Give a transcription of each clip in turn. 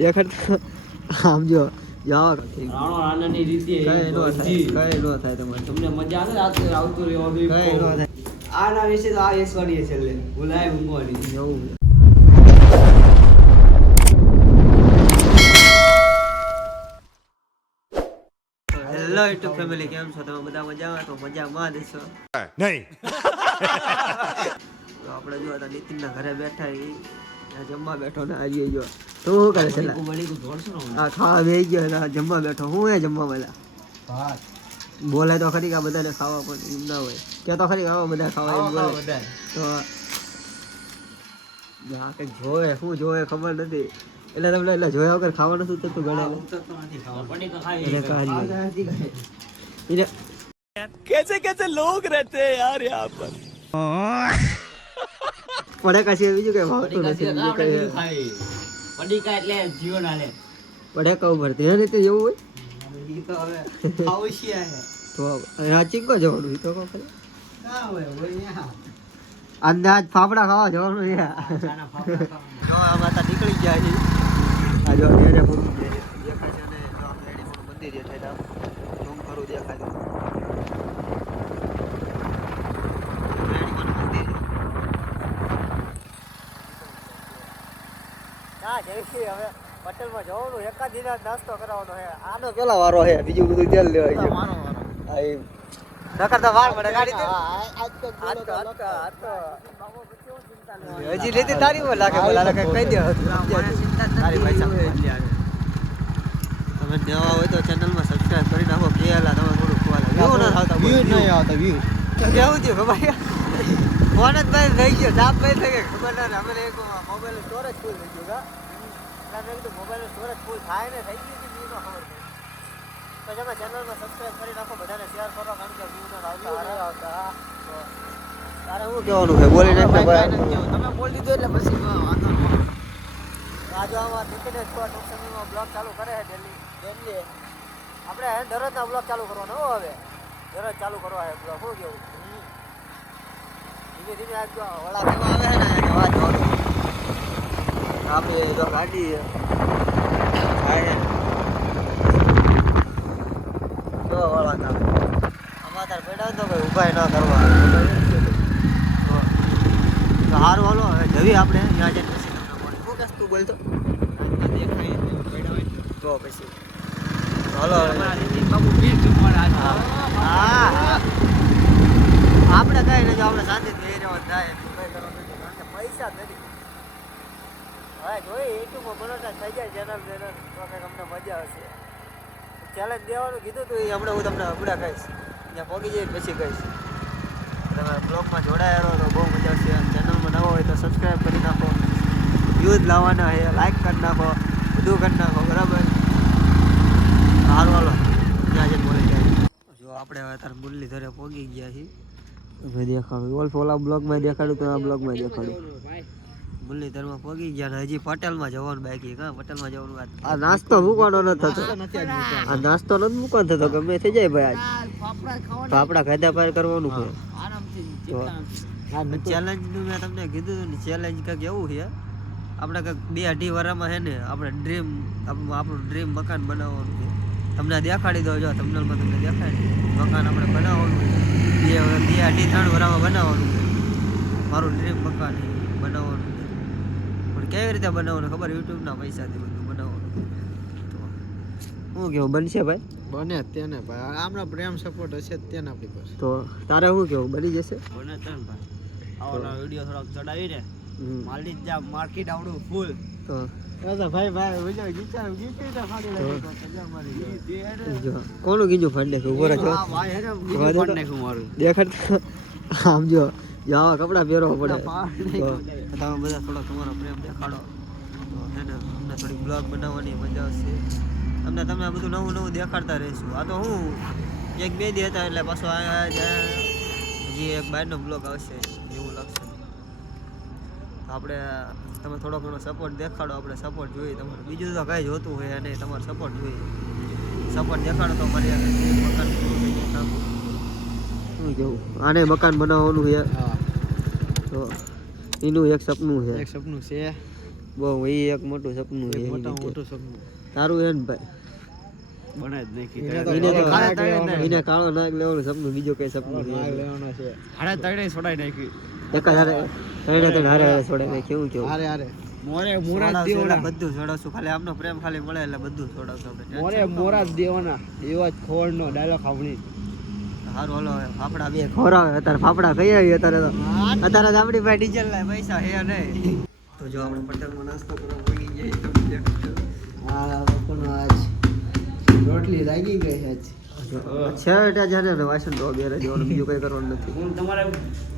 દેખાડ આમ જો જાવ રાણો રાણાની રીતે કઈ નો થાય તમને મજા આવે આવતું રહેવાનું કઈ નો થાય આના વિશે તો આ એસવાની છેલ્લે ભૂલાય ઊંઘવાની એવું હેલો યુટ્યુબ ફેમિલી કેમ છો તમે બધા મજામાં તો મજામાં દેશો નહીં તો આપણે જો હતા નીતિનના ઘરે બેઠા જમવા બેઠો ને આવી ગયો તો શું કરે છે આ ખાવા બેસી ગયો જમવા બેઠો હું જમવા બધા બોલે તો ખરી કે બધાને ખાવા પણ એમ ના હોય કે તો ખરી ખાવા બધા ખાવા એમ બોલે તો કંઈક જોવે શું જોવે ખબર નથી એટલે તમને એટલે જોયા વગર ખાવાનું શું થતું ગણે कैसे कैसे लोग रहते हैं यार यहाँ पर પડે કાશી બીજું કઈ ભાવતું નથી પડીકા એટલે જીવન હાલે પડે કહું ભરતી હે રીતે એવું હોય ઈ તો હવે આવશ્ય હે તો રાચી કો જવાનું તો કો ખરી ના હોય અહીંયા અંદાજ ફાફડા ખાવા જવાનું છે આના ફાફડા જો આ માતા નીકળી ગયા છે આ જો ઘરે પૂરી દેખાય છે ને જો રેડી પૂરું મંદિર છે થઈડા ઝૂમ કરું દેખાય છે રેડી પૂરું મંદિર ના જઈશી હવે હોટેલમાં જવાનું એકાદ દિન નાસ્તો કરાવવાનો છે આનો પેલા વારો છે બીજું બધું તેલ લેવાય છે મારો વારો આ નકરતા વાર પડે ગાડી તે હજી લેતી તારી માં લાગે બોલા લાગે કહી દે તારી ભાઈ સામે તમે નવા હોય તો ચેનલમાં સબસ્ક્રાઇબ કરી નાખો કેલા તમે થોડું ખોલા વ્યૂ ન આવતા વ્યૂ નહીં આવતા વ્યૂ કેવું થયું કે ભાઈ ફોન જ બંધ થઈ ગયો ચાપ બંધ થઈ ગયો ખબર ના અમે એક મોબાઈલ સ્ટોરેજ ફૂલ થઈ ગયો કા મેં કીધું મોબાઈલ સ્ટોરેજ ફૂલ થાય ને થઈ ગયું કે વ્યૂ ન ખબર તો તમે ચેનલમાં સબસ્ક્રાઇબ કરી નાખો બધાને શેર કરો કારણ કે વ્યૂ ન આવતા તારે શું કહેવાનું છે બોલી નાખ તમે બોલી દીધું એટલે પછી વાંધો નહીં આજે આમાં નીતિને ટૂંક સમયમાં બ્લોગ ચાલુ કરે છે ડેલી આપણે દરરોજના બ્લોગ ચાલુ કરવાનો હવે દરરોજ ચાલુ કરવા છે બ્લોગ શું કેવું ધીમે ધીમે આજ વડા દેવા આવે ને જવા જવાનું આપણે તો ગાડી થાય જો વળા કામ આમાં તાર બેઠા તો કોઈ ઉભા ન કરવા સારું હાલો હવે જવી આપણે ત્યાં જઈને પછી તમને બોલ શું કહેશ તું બોલતો દેખાય તો પછી હાલો હા આપણે કઈ નહીં જો આપણે શાંતિથી રહેવા જાય કારણ કે પૈસા જ નથી હવે જોઈએ યુટ્યુબમાં બનાવતા થઈ જાય ચેનલ તો કંઈક અમને મજા હશે ચેલેન્જ દેવાનું કીધું હતું એ હમણાં હું તમને હમણાં કહીશ ત્યાં પહોંચી જઈને પછી કહીશ તમે બ્લોગમાં જોડાયા રહો તો બહુ મજા આવશે ચેનલમાં નવો હોય તો સબસ્ક્રાઈબ કરી નાખો વ્યૂઝ લાવવાના છે લાઈક કરી નાખો બધું કરી નાખો બરાબર સારું હાલો ત્યાં જઈને બોલી જાય જો આપણે હવે અત્યારે મુરલીધરે પહોંચી ગયા છીએ મેં દેખાડું ઓલા બ્લોગમાં દેખાડું તો આ બ્લોગમાં દેખાડું મુરલીધરમાં પહોંચી ગયા ને હજી પટેલમાં જવાનું બાકી હા પટેલમાં જવાનું આ નાસ્તો મૂકવાનો નથી થતો આ નાસ્તો નથી મૂકવાનો થતો ગમે થઈ જાય ભાઈ આજ ફાફડા ખાધા પાર કરવાનું છે ચેલેન્જનું મેં તમને કીધું ને ચેલેન્જ કંઈક એવું છે આપણે કંઈક 2-2.5 વર્ષમાં છે ને આપણે આપણું ડ્રીમ મકાન બનાવવાનું છે તમને દેખાડી દો જો થંબનેલમાં તમને દેખાય મકાન આપણે બનાવવાનું છે 2-2.5-3 વર્ષમાં બનાવવાનું છે મારું ડ્રીમ મકાન બનાવવાનું છે પણ કેવી રીતે બનાવવાનું ખબર યુટ્યુબના પૈસાથી બધું બનાવવાનું તો શું કેવું બનશે ભાઈ બને તેને ભાઈ આમનો પ્રેમ સપોર્ટ હશે તેને આપણી પાસે તો તારે શું કેવું બની જશે બને તન ભાઈ આવવાનો વિડિયો થોડોક ચડાવીને માલડી જા માર્કેટ આવડું ફૂલ તો ભાઈ વિડિયો ગીચા ફાડી લાગે જો કોનું ગીજું ફાડી નાખ્યું ઉભો રહેજો ભાઈ હેને ગીજું ફાડી નાખ્યું મારું દેખાડ આમ જો જાવા કપડા પહેરવા પડે તો તમે બધા થોડો તમારો પ્રેમ દેખાડો તો હેને અમને થોડી બ્લોગ બનાવવાની મજા આવશે તમને આ બધું નવું દેખાડતા રહીશું આ તો હું 1-2 દી હતા એટલે પાછો હજી એક બહારનો બ્લોગ આવશે એવું લાગશે આપણે તમે થોડો ઘણો સપોર્ટ દેખાડો આપણે સપોર્ટ જોઈએ તમારું બીજું તો કાંઈ જોતું હોય અને તમારો સપોર્ટ જોઈએ સપોર્ટ દેખાડો તો મારી મકાન પૂરું થઈ જાય કામ શું કેવું આને મકાન બનાવવાનું છે તો એનું એક સપનું છે બહુ એ એક મોટું સપનું છે. મોટું સપનું તારું હે ને ભાઈ? બનાય જ નાખી. એને કાળો નાગ લેવાનું સપનું, બીજું કઈ સપનું લેવાનો છે. હાડા તળે છોડાઈ નાખી. એક હારે તણે હારે છોડે ને કેવું કેવું હારે મોરા દેવાના બધું છોડાવશું. ખાલી આમનો પ્રેમ ખાલી મળે એટલે બધું છોડાવશું આપણે. મોરા દેવાના એવા જ ખોળનો ડાયલોગ સાંભળી. હારું હલો ફાફડા બે ખોરાવે. અત્યારે ફાફડા ખાઈ આવી. અત્યારે જ આપણી ભાઈ ડીઝલ લાય પૈસા હે નહીં. તો જો આપણે પટેલમાં નાસ્તો કરવા પડી જાય. હા લોકોનો આજ રોટલી લાગી ગઈ છે આજ. છેટા જાને વાસણ તો બેરે દેવાનું, બીજું કઈ કરવાનું નથી. તમારે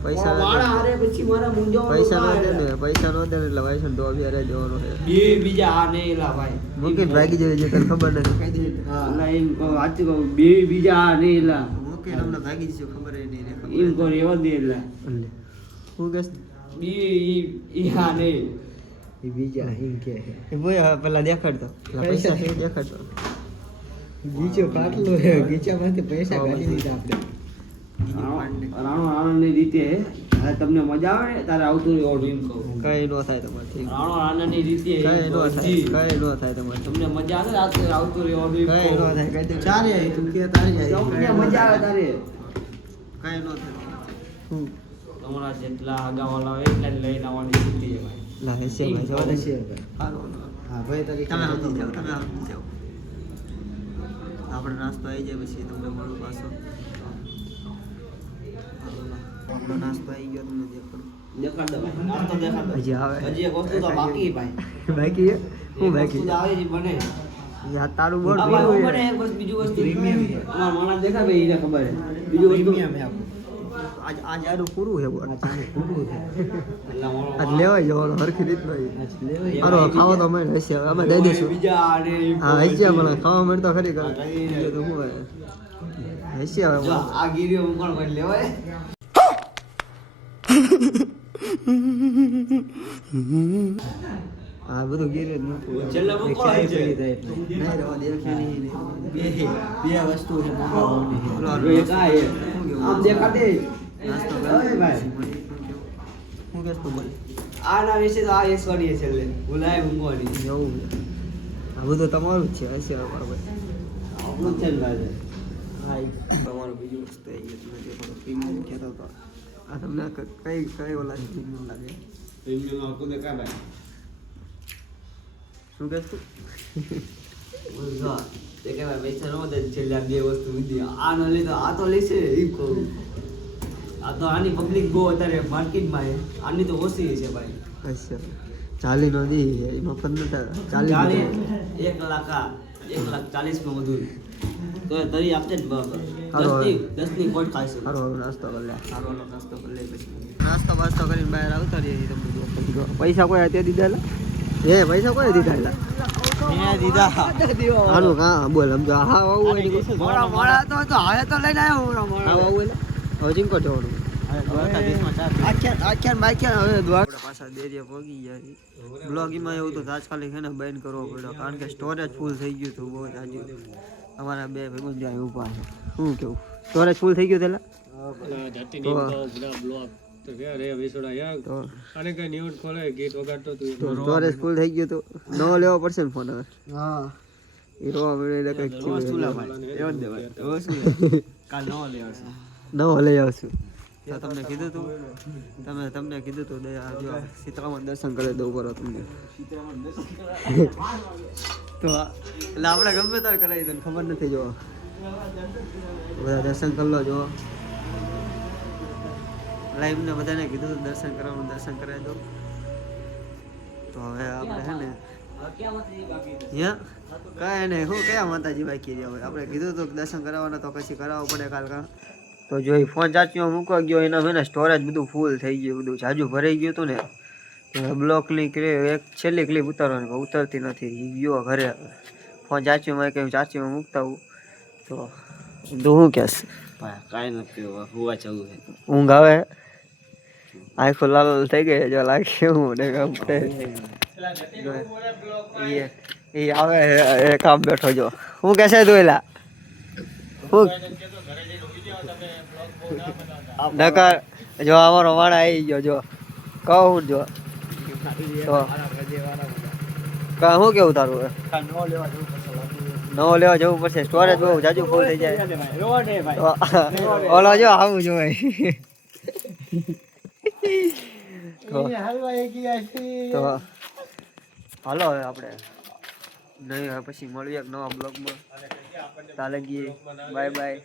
પૈસા વાળા હારે પછી મારા મુંજો પૈસા નો દે ને, પૈસા નો દે ને એટલે વાસણ તો બેરે દેવાનું છે. બે બીજા આ ને એલા ભાઈ મૂકીને ભાગી જાય છે, તને ખબર નથી. કહી દે હા એમ કહો સાચું કહું. બે બીજા આ ને એલા મૂકીને અમને ભાગી જશે, ખબર નહીં ને. એમ કહો એવા દે એલા હું કહેશ બે ઈ હા ને ઈ બીજા એમ કે એ બોય પેલા દેખાડતો પૈસા છે દેખાડતો. ગીચો કાટલો હે, ગીચામાંથી પૈસા કાઢી દીધા આપણે. રાણો રાણાની રીતે હવે તમને મજા આવે ને તારે આવતું રહેવાનું એમ કહું. કઈ નો થાય તમારથી. રાણો રાણાની રીતે કઈ નો થાય, કઈ નો થાય તમારથી. તમને મજા આવે રાતે આવતું રહેવાનું એમ કઈ કહું. નો થાય. કઈ દે ચાલે તું કે તારે જાય તમને મજા આવે તારે કઈ નો થાય. હું તમારા જેટલા આગાવાળા હોય એટલા લઈને આવવાની છૂટી છે ભાઈ. લા હેસે ભાઈ જવા દે. હારું હા ભાઈ તારી તમે સમજી જાઓ, તમે સમજી જાઓ. આપણે નાસ્તો આવી જાય પછી તમને મળું પાછો. આપણો નાસ્તો આવી ગયો, તમને દેખાડું. દેખાડ દો ભાઈ. નાસ્તો દેખાડ દો. હજી આવે. હજી એક વસ્તુ તો બાકી ભાઈ. બાકી છે? હું બાકી વસ્તુ તો આવે છે બને. યાર તારું બોલ આ ભાઈ બને એક વસ્તુ બીજું વસ્તુ પ્રીમિયમ છે. અમાર માણસ દેખાય ભાઈ એને ખબર છે. બીજું વસ્તુ પ્રીમિયમ છે આપણું. આજ આનું પૂરું છે બોલ. પૂરું છે. આજ લેવાઈ જવાનું હરખી રીતના. લેવાય. હારો ખાવા તો મળે હશે, અમે દઈ દઈશું. બીજા આને હા હશે પણ ખાવા મળે તો ખરી કર. બીજું તો શું હોય હશે હવે. જો આ ગીરીઓ મુકણ કોઈ લેવાય. હા બધું ગીરે જ મૂકવું. છેલ્લે મુકણ છે. નહીં રહેવા દે કે નહીં. બે વસ્તુ છે બોલો, એક આ છે. આમ દેખાડે. નાસ્તો ઓય ભાઈ. હું કહેશ તું બોલ. આના વિશે તો આ ઈશ્વરીય છે છેલ્લે. ભૂલાય ઊંઘવાની. એવું છે. આ બધું તમારું જ છે હશે બરાબર. આપણું જ છે ને ભાઈ. હા તમારું બીજું વસ્તુ આવી ગયું. તમે જે થોડો પ્રીમિયમ કહેતો હતો આ તમને કઈ ઓલા પ્રીમિયમ લાગે? પ્રીમિયમ આવતું દેખાય ભાઈ. શું કહેશ તું? જો તે કે ભાઈ પૈસા નો દે છેલ્લે આ બે વસ્તુ લીધી. આ ન લીધો આ તો લેશે એમ કહું. આ તો આની પબ્લિક બહુ અત્યારે માર્કેટમાં છે. આની તો ઓછી છે ભાઈ. અચ્છા 40 નો દી એમાં 15 40 1 લાખ આ 1,40,000 માં વધુ તો તરી આપશે ને બરાબર. હારો. 10 ની કોટ ખાશે. સારો નાસ્તો કરી લે. સારો નાસ્તો કરી લે પછી નાસ્તો કરીને બહાર આવતા રહીએ તમને જો. પૈસા કોઈ તે દીધા લા? એ પૈસા કોઈ દીધા લા? મેં દીધા. આનું કા બોલ સમજો. હા આવું હોય ને મોડા મોડા તો હવે તો લઈને આવ્યો મોડા હા આવું હોય ને હવે ચિંકો જવાનું. આખ્યાન હવે દ્વારકા પાછા દેરિયા પહોંચી ગયા. બ્લોગીમાં એવું તો તાત્કાલિક છે ને બંધ કરવો પડ્યો કારણ કે સ્ટોરેજ ફૂલ થઈ ગયું હતું બહુ જાજુ. અમારા બે ભેગું જાય ઊભા છે. શું કેવું સ્ટોરેજ ફૂલ થઈ ગયું તેલા? સ્ટોરેજ ફૂલ થઈ ગયું તો નવો લેવો પડશે ને ફોન હવે. હા એ રોવા મળે એટલે કંઈક રોજ શું લાવાય એવો જ દેવાય રોજ શું કાલ નવો લઈ આવશે. નવો લઈ આવશું. તો તમને કીધું તું તમને કીધું તું દયા જો સીતારામન દર્શન કરી દઉં બરો તમને. તો એટલે આપણે ગમે ત્યારે કરાવી તને ખબર નથી જો બધા દર્શન કરી લો જો. લાઈવ ને બધાને કીધું તું દર્શન કરવાનું દર્શન કરાવી દઉં. તો હવે આપણે છે ને કાંઈ નહીં હું કયા માતાજી બાકી રહ્યા હોય. આપણે કીધું હતું દર્શન કરાવવાના તો પછી કરાવવું પડે કાલ કાં. તો જો એ ફોન ચાચીમાં મૂકવા ગયો એના મેં સ્ટોરેજ બધું ફૂલ થઈ ગયું બધું જાજુ ભરાઈ ગયું હતું ને. બ્લોકની એક છેલ્લી ક્લિપ ઉતારવાની પણ ઉતરતી નથી. એ ગયો ઘરે ફોન ચાચીમાં કહ્યું ચાચીમાં મૂકતા હું તો તું શું કહેશ? કાંઈ નથી હોવા જવું છે. ઊંઘ આવે આંખો લાલ થઈ ગઈ જો લાગે હું એ આવે એ કામ બેઠો જો હું કહેશે તું એલા હું નકર જો અમારો વાળા આવી ગયો જો કહું જો તો કા શું કેવું તારું હવે? નવો લેવા જવું પડશે, સ્ટોરેજ બહુ જાજુ ફૂલ થઈ જાય. ઓલો જો આવું જોઈએ. તો હાલો હવે આપણે નહીં હવે પછી મળીએ એક નવા બ્લોગમાં. તાલે ગીએ બાય બાય.